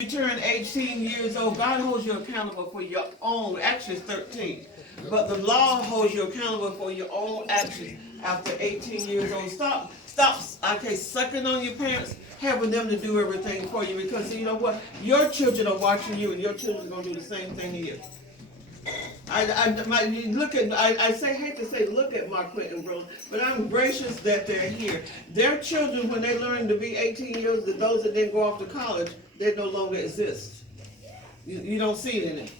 You turn 18 years old, God holds you accountable for your own, actually it's 13, but the law holds you accountable for your own actions after 18 years old. Stop, okay, sucking on your parents, having them to do everything for you, because you know what? Your children are watching you, and your children are going to do the same thing to you. I say, hate to say, look at Marquette and Rose, but I'm gracious that they're here. Their children, when they learn to be 18 years old, those that didn't go off to college, they no longer exist. You don't see it in it.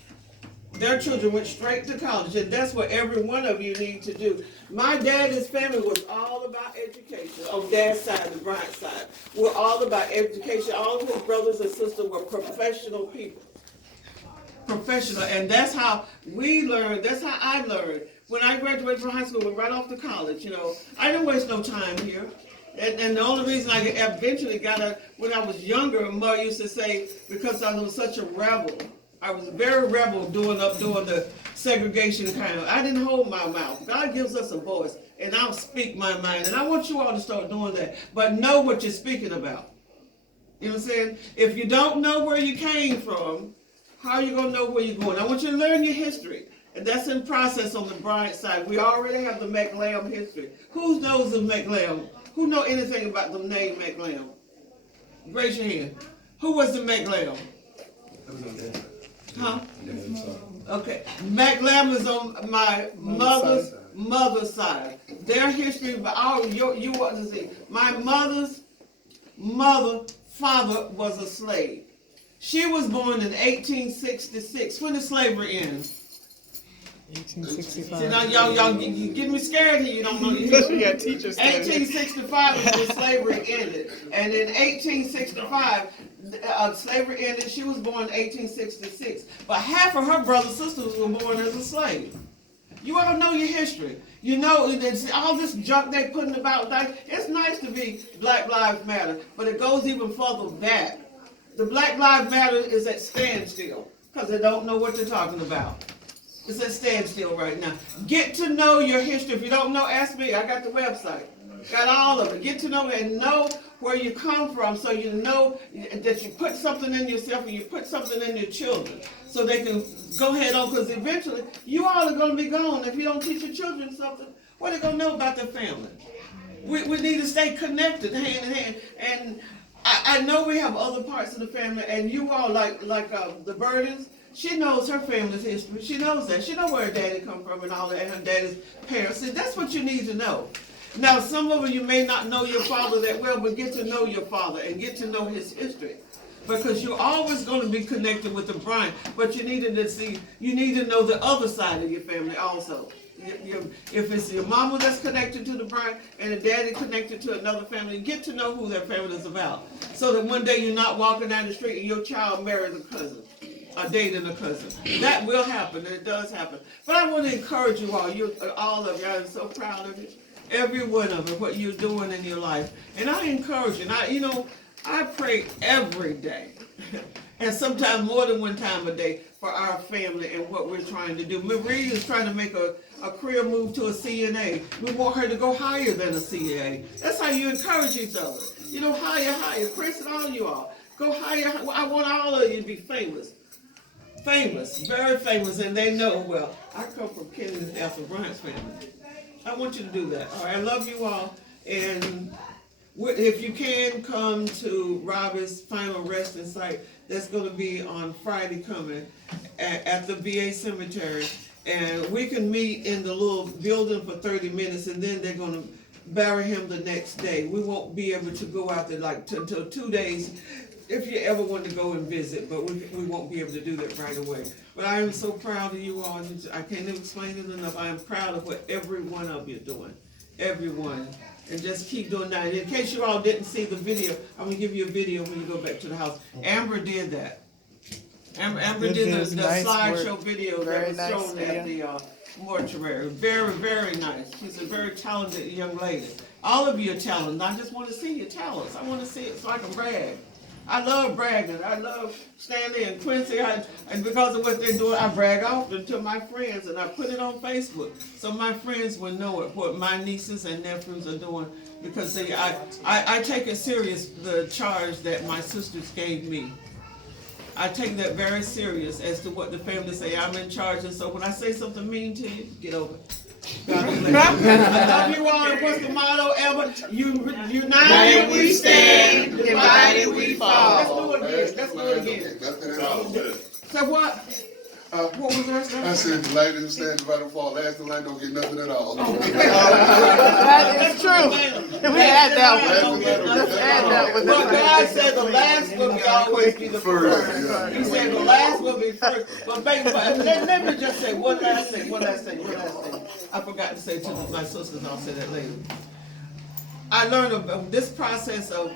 Their children went straight to college, and that's what every one of you need to do. My dad's family was all about education. On dad's side, the Bryant side, we're all about education. All of his brothers and sisters were professional people. Professional, and that's how we learned. That's how I learned. When I graduated from high school, went right off to college. I didn't waste no time here. And the only reason I eventually got when I was younger, Mother used to say, because I was such a rebel. I was very rebel doing the segregation kind of. I didn't hold my mouth. God gives us a voice, and I'll speak my mind. And I want you all to start doing that. But know what you're speaking about. You know what I'm saying? If you don't know where you came from, how are you going to know where you're going? I want you to learn your history. And that's in process on the Bryant side. We already have the McLam history. Who knows of McLam? Who know anything about the name McLam? Raise your hand. Who was the McLam? Huh? Okay. McLam is on my mother's side. Their history, you want to see. My mother's father was a slave. She was born in 1866. When did slavery end? 1865. See, now y'all you get me scared here. You don't know. You got teachers. 1865 is when slavery ended, and in 1865, slavery ended. She was born in 1866, but half of her brothers and sisters were born as a slave. You all know your history. You know all this junk they putting about. It's nice to be Black Lives Matter, but it goes even further back. The Black Lives Matter is at standstill because they don't know what they're talking about. It's at standstill right now. Get to know your history. If you don't know, ask me. I got the website. Got all of it. Get to know it and know where you come from, so you know that you put something in yourself and you put something in your children so they can go ahead on, because eventually you all are going to be gone. If you don't teach your children something, what are they going to know about their family? We need to stay connected hand in hand. And I know we have other parts of the family, and you all like the Burdens. She knows her family's history. She knows that. She knows where her daddy come from and all that, and her daddy's parents. And that's what you need to know. Now, some of you may not know your father that well, but get to know your father and get to know his history, because you're always going to be connected with the Bryant. But you need to know the other side of your family also. If it's your mama that's connected to the Bryant and the daddy connected to another family, get to know who their family is about, so that one day you're not walking down the street and your child marries a cousin or dating a cousin. That will happen, and it does happen. But I want to encourage you all of you. I'm so proud of you, every one of you, what you're doing in your life. And I encourage you. I pray every day, and sometimes more than one time a day, for our family and what we're trying to do. Marie is trying to make a career move to a CNA. We want her to go higher than a CNA. That's how you encourage each other. Higher. Chris and all of you all. Go higher. I want all of you to be famous. Famous, very famous, and they know, well, I come from Kennedy Arthur Bryant's family. I want you to do that. All right, I love you all. And if you can, come to Robbie's final resting site. That's going to be on Friday coming at the VA cemetery. And we can meet in the little building for 30 minutes, and then they're going to bury him the next day. We won't be able to go out there until 2 days if you ever want to go and visit, but we won't be able to do that right away. But I am so proud of you all. I can't explain it enough. I am proud of what every one of you are doing. Everyone. And just keep doing that. In case you all didn't see the video, I'm going to give you a video when you go back to the house. Amber did that. Amber did the slideshow video that was shown at the mortuary. Very, very nice. She's a very talented young lady. All of you are talented. I just want to see your talents. I want to see it so I can brag. I love bragging. I love Stanley and Quincy. And because of what they're doing, I brag often to my friends, and I put it on Facebook so my friends will know it, what my nieces and nephews are doing. Because I take it serious, the charge that my sisters gave me. I take that very serious as to what the family say. I'm in charge, and so when I say something mean to you, get over it. God bless you. I love you all. And what's the motto ever? United we stand, divided we fall. Let's do it again. So what? What was the rest of I said, delighted to stand divided and fall. Last night don't get nothing at all. That is true. We had that one. Let's add that one. Well, God said the last will always be the first. Yeah. He said the last will be first. But baby, let me just say one last thing. I forgot to say to my sisters, I'll say that later. I learned about this process of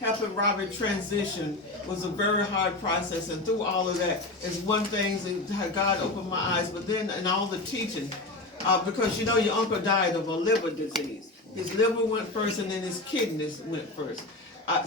helping Robbie transition was a very hard process, and through all of that is one thing that God opened my eyes. But then in all the teaching, because you know your uncle died of a liver disease. His liver went first, and then his kidneys went first.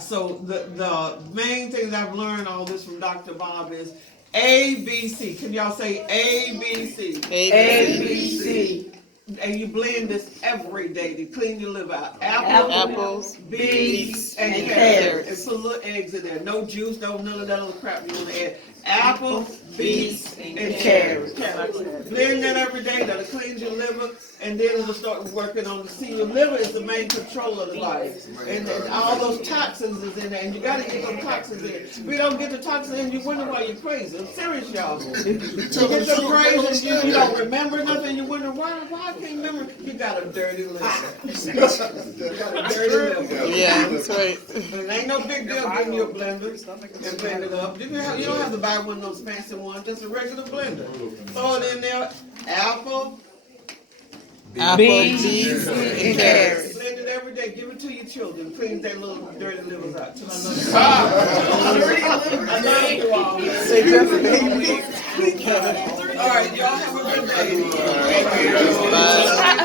So the main thing that I've learned all this from Dr. Bob is ABC. Can y'all say ABC? ABC. And you blend this every day to clean your liver out. Apples, beets, and carrots. And put little eggs in there. No juice, none of that other crap you want to add. Apples, beets, and carrots. Blend that every day. That'll cleanse your liver, and then it'll start working on the. See, your liver is the main controller of the life, and all those toxins is in there, and you got to get those toxins in. If you don't get the toxins in, you wonder why you're crazy. I'm serious, y'all. You get so crazy, and you don't remember nothing. You wonder why I can't remember. You got a dirty liver. You got a dirty liver. yeah, that's right. It ain't no big deal getting your blender and blend it up. You don't have to buy one of those fancy ones, just a regular blender. Throw it in there, apple, Beets, and carrots. blend it every day. Give it to your children. Clean their little dirty livers out. I love you all. All right, y'all have a good day. Bye.